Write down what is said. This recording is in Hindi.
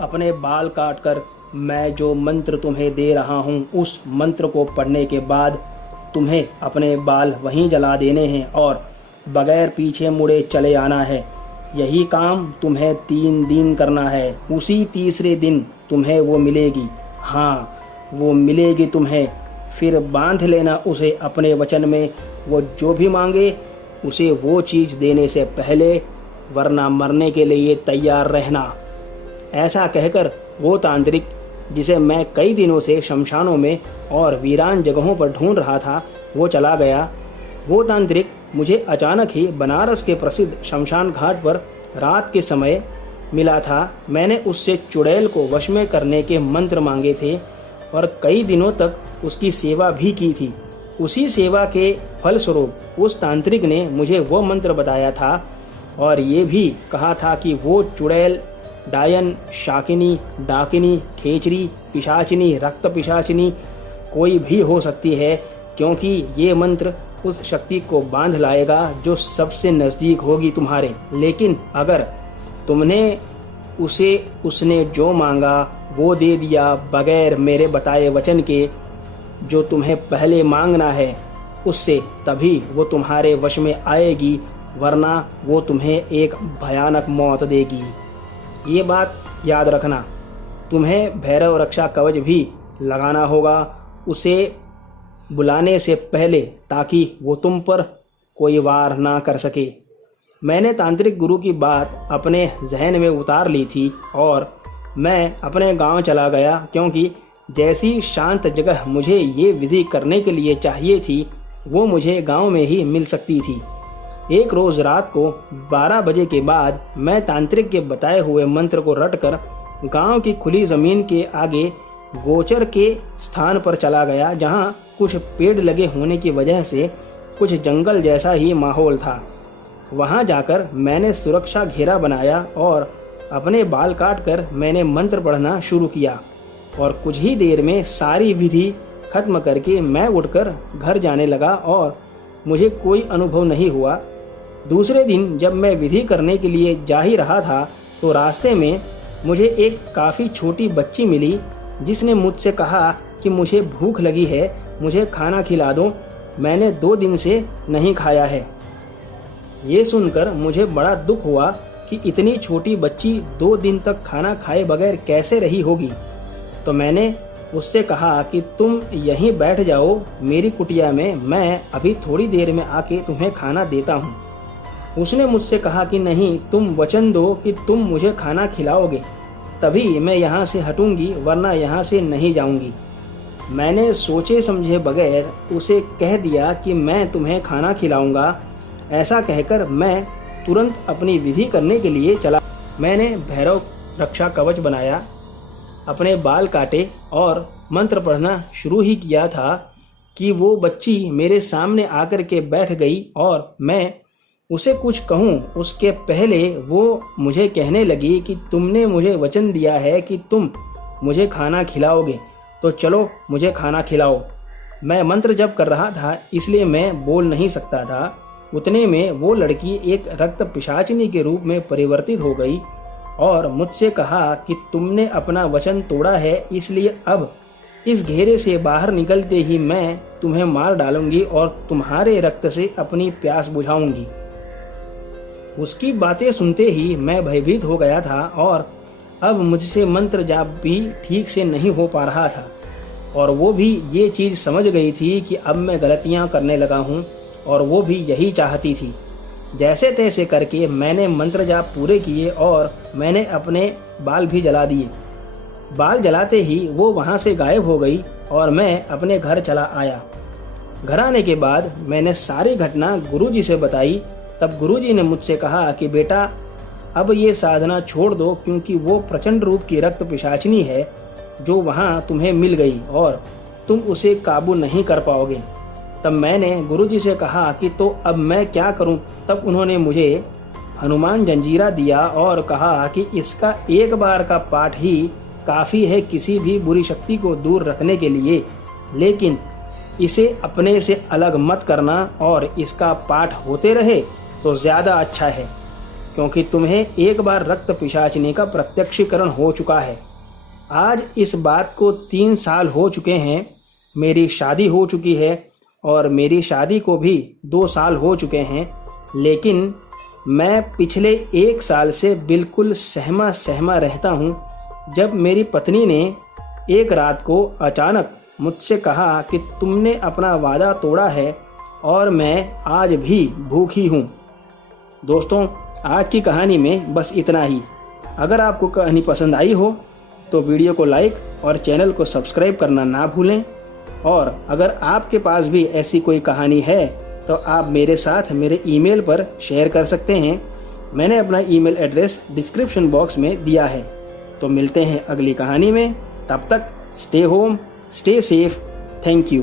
अपने बाल काटकर मैं जो मंत्र तुम्हें दे रहा हूँ उस मंत्र को पढ़ने के बाद तुम्हें अपने बाल वहीं जला देने हैं और बगैर पीछे मुड़े चले आना है। यही काम तुम्हें 3 दिन करना है। उसी तीसरे दिन तुम्हें वो मिलेगी। हाँ, वो मिलेगी तुम्हें। फिर बांध लेना उसे अपने वचन में। वो जो भी मांगे उसे वो चीज़ देने से पहले, वरना मरने के लिए तैयार रहना। ऐसा कहकर वो तांत्रिक, जिसे मैं कई दिनों से शमशानों में और वीरान जगहों पर ढूंढ रहा था, वो चला गया। वो तांत्रिक मुझे अचानक ही बनारस के प्रसिद्ध शमशान घाट पर रात के समय मिला था। मैंने उससे चुड़ैल को वश में करने के मंत्र मांगे थे और कई दिनों तक उसकी सेवा भी की थी। उसी सेवा के फलस्वरूप उस तांत्रिक ने मुझे वो मंत्र बताया था और ये भी कहा था कि वो चुड़ैल डायन, शाकिनी, डाकिनी, खेचरी, पिशाचिनी, रक्त पिशाचिनी कोई भी हो सकती है, क्योंकि ये मंत्र उस शक्ति को बांध लाएगा जो सबसे नज़दीक होगी तुम्हारे। लेकिन अगर तुमने उसे उसने जो मांगा वो दे दिया बगैर मेरे बताए वचन के, जो तुम्हें पहले मांगना है उससे, तभी वो तुम्हारे वश में आएगी, वरना वो तुम्हें एक भयानक मौत देगी। ये बात याद रखना। तुम्हें भैरव रक्षा कवच भी लगाना होगा उसे बुलाने से पहले, ताकि वो तुम पर कोई वार ना कर सके। मैंने तांत्रिक गुरु की बात अपने जहन में उतार ली थी और मैं अपने गांव चला गया, क्योंकि जैसी शांत जगह मुझे ये विधि करने के लिए चाहिए थी वो मुझे गांव में ही मिल सकती थी। एक रोज़ रात को 12 बजे के बाद मैं तांत्रिक के बताए हुए मंत्र को रटकर गांव की खुली ज़मीन के आगे गोचर के स्थान पर चला गया, जहां कुछ पेड़ लगे होने की वजह से कुछ जंगल जैसा ही माहौल था। वहां जाकर मैंने सुरक्षा घेरा बनाया और अपने बाल काटकर मैंने मंत्र पढ़ना शुरू किया और कुछ ही देर में सारी विधि खत्म करके मैं उठकर घर जाने लगा और मुझे कोई अनुभव नहीं हुआ। दूसरे दिन जब मैं विधि करने के लिए जा ही रहा था तो रास्ते में मुझे एक काफ़ी छोटी बच्ची मिली, जिसने मुझसे कहा कि मुझे भूख लगी है, मुझे खाना खिला दो, मैंने 2 दिन से नहीं खाया है। ये सुनकर मुझे बड़ा दुख हुआ कि इतनी छोटी बच्ची 2 दिन तक खाना खाए बगैर कैसे रही होगी। तो मैंने उससे कहा कि तुम यहीं बैठ जाओ मेरी कुटिया में, मैं अभी थोड़ी देर में आके तुम्हें खाना देता हूँ। उसने मुझसे कहा कि नहीं, तुम वचन दो कि तुम मुझे खाना खिलाओगे, तभी मैं यहाँ से हटूंगी, वरना यहाँ से नहीं जाऊंगी। मैंने सोचे समझे बगैर उसे कह दिया कि मैं तुम्हें खाना खिलाऊंगा। ऐसा कहकर मैं तुरंत अपनी विधि करने के लिए चला। मैंने भैरव रक्षा कवच बनाया, अपने बाल काटे और मंत्र पढ़ना शुरू ही किया था कि वो बच्ची मेरे सामने आकर के बैठ गई और मैं उसे कुछ कहूँ उसके पहले वो मुझे कहने लगी कि तुमने मुझे वचन दिया है कि तुम मुझे खाना खिलाओगे, तो चलो मुझे खाना खिलाओ। मैं मंत्र जप कर रहा था इसलिए मैं बोल नहीं सकता था। उतने में वो लड़की एक रक्त पिशाचिनी के रूप में परिवर्तित हो गई और मुझसे कहा कि तुमने अपना वचन तोड़ा है, इसलिए अब इस घेरे से बाहर निकलते ही मैं तुम्हें मार डालूंगी और तुम्हारे रक्त से अपनी प्यास बुझाऊंगी। उसकी बातें सुनते ही मैं भयभीत हो गया था और अब मुझसे मंत्र जाप भी ठीक से नहीं हो पा रहा था और वो भी ये चीज़ समझ गई थी कि अब मैं गलतियां करने लगा हूं और वो भी यही चाहती थी। जैसे तैसे करके मैंने मंत्र जाप पूरे किए और मैंने अपने बाल भी जला दिए। बाल जलाते ही वो वहाँ से गायब हो गई और मैं अपने घर चला आया। घर आने के बाद मैंने सारी घटना गुरुजी से बताई। तब गुरुजी ने मुझसे कहा कि बेटा अब ये साधना छोड़ दो, क्योंकि वो प्रचंड रूप की रक्त पिशाचिनी है जो वहाँ तुम्हें मिल गई और तुम उसे काबू नहीं कर पाओगे। तब मैंने गुरुजी से कहा कि तो अब मैं क्या करूं? तब उन्होंने मुझे हनुमान जंजीरा दिया और कहा कि इसका एक बार का पाठ ही काफ़ी है किसी भी बुरी शक्ति को दूर रखने के लिए, लेकिन इसे अपने से अलग मत करना और इसका पाठ होते रहे तो ज़्यादा अच्छा है, क्योंकि तुम्हें एक बार रक्त पिशाचिनी का प्रत्यक्षीकरण हो चुका है। आज इस बात को 3 साल हो चुके हैं। मेरी शादी हो चुकी है और मेरी शादी को भी 2 साल हो चुके हैं, लेकिन मैं पिछले 1 साल से बिल्कुल सहमा सहमा रहता हूँ। जब मेरी पत्नी ने एक रात को अचानक मुझसे कहा कि तुमने अपना वादा तोड़ा है और मैं आज भी भूखी हूँ। दोस्तों, आज की कहानी में बस इतना ही। अगर आपको कहानी पसंद आई हो तो वीडियो को लाइक और चैनल को सब्सक्राइब करना ना भूलें। और अगर आपके पास भी ऐसी कोई कहानी है तो आप मेरे साथ मेरे ईमेल पर शेयर कर सकते हैं। मैंने अपना ईमेल एड्रेस डिस्क्रिप्शन बॉक्स में दिया है। तो मिलते हैं अगली कहानी में। तब तक stay home, stay safe. Thank you.